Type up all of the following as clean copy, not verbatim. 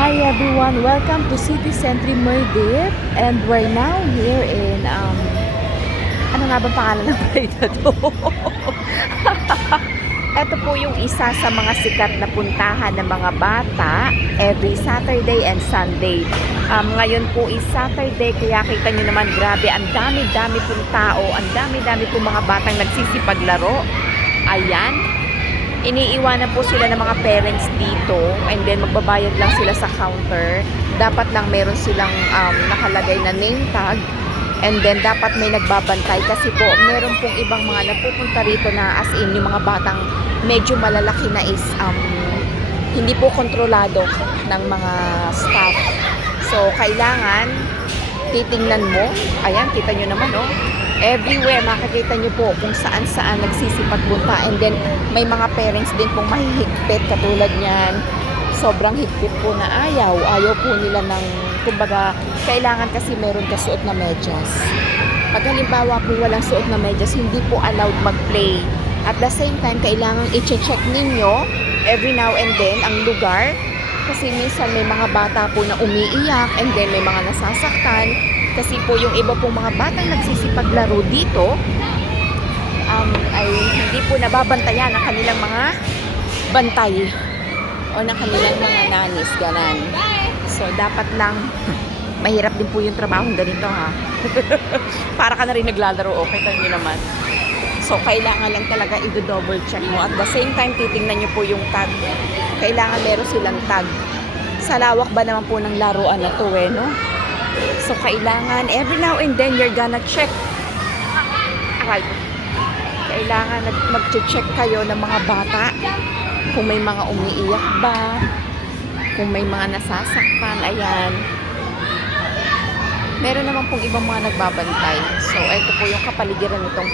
Hi everyone, welcome to City Centre Maldives, and we're now here in ano nga ba pangalan ng place na to? Ito po yung isa sa mga sikat na puntahan ng mga bata every Saturday and Sunday. Ngayon po is Saturday, kaya kita nyo naman grabe, ang dami-dami pong tao, ang dami-dami pong mga batang nagsisipaglaro. Ayan. Iniiwanan po sila ng mga parents dito, and then magbabayad lang sila sa counter. Dapat lang meron silang nakalagay na name tag, and then dapat may nagbabantay kasi po meron pong ibang mga nagpupunta rito na as in yung mga batang medyo malalaki na is hindi po kontrolado ng mga staff. So kailangan titingnan mo. Ayan, kita nyo naman oh. Everywhere, makikita nyo po kung saan-saan nagsisipagpunta, and then may mga parents din pong mahihigpit katulad niyan. Sobrang higpit po na ayaw po nila ng, kumbaga, kailangan kasi meron ka suot na medyas. Pag halimbawa po walang suot na medyas, hindi po allowed mag-play. At the same time, kailangan i-check ninyo every now and then ang lugar, kasi minsan may mga bata po na umiiyak, and then may mga nasasaktan. Kasi po yung iba pong mga batang nagsisipaglaro dito ay hindi po nababantayan ng kanilang mga bantay o ng kanilang mga nanis, ganan. So dapat lang, mahirap din po yung trabahong ganito ha. Para ka na rin naglalaro, okay tayo naman. So kailangan lang talaga i-double check mo. At the same time, titingnan nyo po yung tag. Kailangan meron silang tag. Sa lawak ba naman po ng laruan na to no? So, kailangan, every now and then, you're gonna check. Right. Kailangan mag-check kayo ng mga bata. Kung may mga umiiyak ba. Kung may mga nasasaktan. Ayan. Meron naman pong ibang mga nagbabantay. So, ito po yung kapaligiran nitong,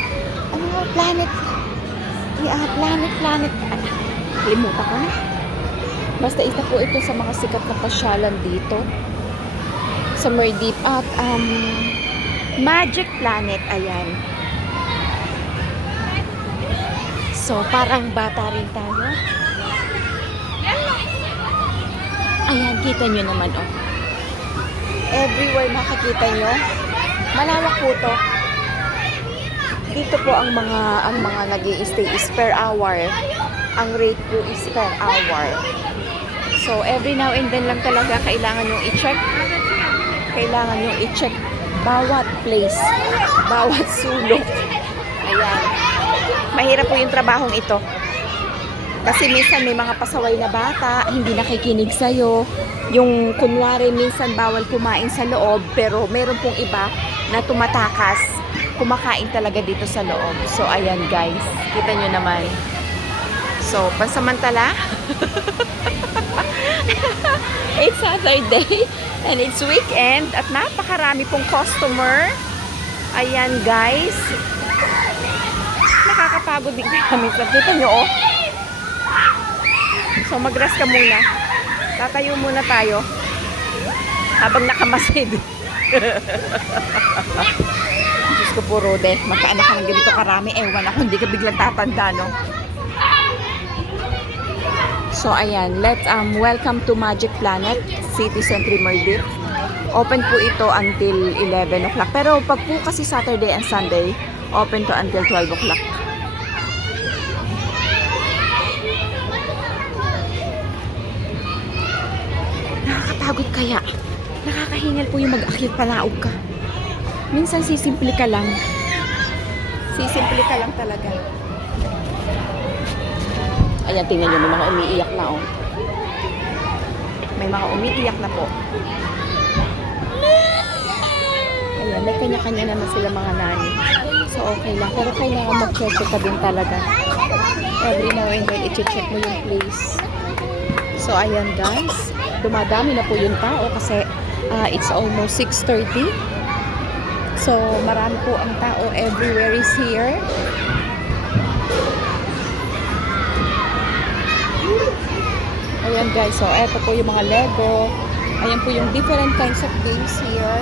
planet. Planet. Limutan ko na. Basta isa po ito sa mga sikat na pasyalan dito sa Maldives at Magic Planet. Ayan. So parang bata rin tayo. Ayan, kita nyo naman oh. Everywhere makikita nyo, malawak po to. Dito po ang mga nag-i-stay is per hour. Ang rate po is per hour. So every now and then lang talaga kailangan yung i-check. Kailangan yung i-check bawat place, bawat sulok. Ayan. Mahirap po yung trabahong ito. Kasi minsan may mga pasaway na bata, hindi nakikinig sa'yo. Yung kunwari minsan bawal kumain sa loob, pero meron pong iba na tumatakas, kumakain talaga dito sa loob. So ayan guys, kita nyo naman. So, pansamantala, it's Saturday and it's weekend at napakarami pong customer. Ayan guys, nakakapagod din kami. Kita nyo oh. So mag-rest ka muna. Tatayo muna tayo habang nakamasid. Diyos ko po Rode, magkaanak ka ng ganito karami, ewan ako, hindi ka biglang tatanda no. So ayan, let's welcome to Magic Planet, City Centre Maldives. Open po ito until 11 o'clock. Pero pag po kasi Saturday and Sunday, open to until 12 o'clock. Nakakapagod kaya. Nakakahingal po yung mag-akyat palaog ka. Minsan sisimple ka lang. Sisimple ka lang talaga. Ayan, tingnan nyo, may mga umiiyak na oh. May mga umiiyak na po. Ayan, may kanya-kanya naman sila mga nani. So okay lang, pero kailangan mag-check ka din talaga. Every now and then, i-check mo yung place. So ayan guys, dumadami na po yung tao kasi it's almost 6:30. So marami po ang tao, everywhere is here. Ayan guys, so eto po yung mga Lego. Ayan po yung different kinds of games here.